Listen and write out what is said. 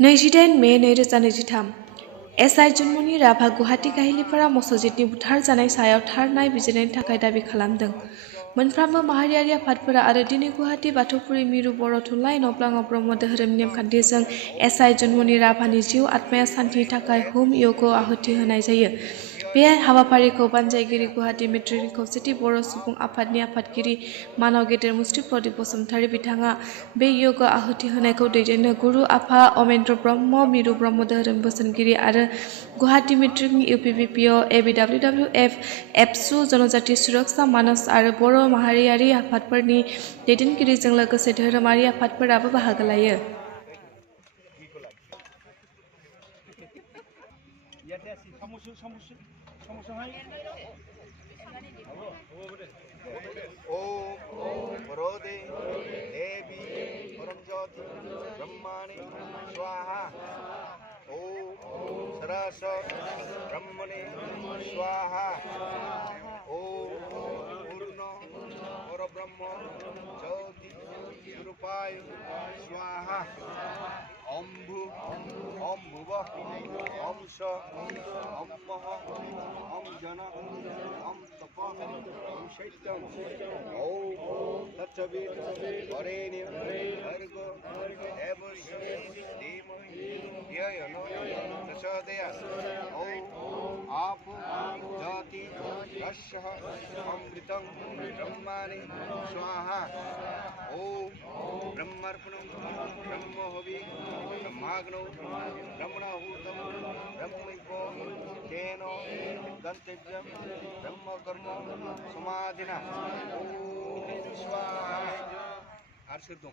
28 May 2023 SI जन्मनि राभा गुवाहाटी काहिलिपारा मस्जिदनि बुथार जानाय सायाव थार नायबिजिरनायनि थाखाय दाबि खालामदों। मोनफ्रोमबो माहारियारि आफादफोरा आरो दिनै गुवाहाटी बाथौफुरि मिरु बर' थुनलाइ न'ब्लाङाव ब्रह्म धोरोमनि नेमखान्थिजों एसआइ जन्मनि राभानि जिउ आत्माया सान्थिनि थाखाय हुम यज्ञ आहुति होनाय जायो। बे हाबाफारिखौ बानजायगिरि गुवाहाटी मेट्रिकनि खौसेथि बर' सुबुं आफादनि आफादगिरि मानाव गेदेर मुस्रि प्रदीप बसुमतारी बिथाङा बे यज्ञ आहुति होनायखौ दैदेननो गुरु आफा अमेन्द्र ब्रह्म मिरु ब्रह्म धोरोम बोसोनगिरि आरो गुवाहाटी मेट्रिकनि इउपिपिपिअ एबिडब्लिउडब्लिउएफ एबसु जनजाति सुरक्षा मानस आरो बर' माहारियारि आफादफोरनि दैदेनगिरिजों लोगोसे धोरोमारि आफादफोराबो बाहागो लायो। ओम वरोदे देवी परमज्योति ब्रह्मणे स्वाहा। ओम सरस ब्रह्मणे स्वाहा। ओम पूर्ण परब्रह्म ज्योति स्वरूपाय स्वाहा। ओम भू ओम भुव ओम स ओम मह ओम जन ओम तप ओम शैत्यम ओम तत्सवित वरेण्यं भर्गो देवस्य धीमहि धियो यो न प्रचोदयात्। ओम आपो ज्योति रसः अमृतं ब्रह्मणे स्वाहा। ओम ब्रह्मार्पणं ब्रह्महवि ब्रह्माग्नौ ब्रह्मणाहुतं ब्रह्मैको तेन गन्तव्यं ब्रह्मकर्म समाधिना। ओम स्वाहा। आर सोर दं?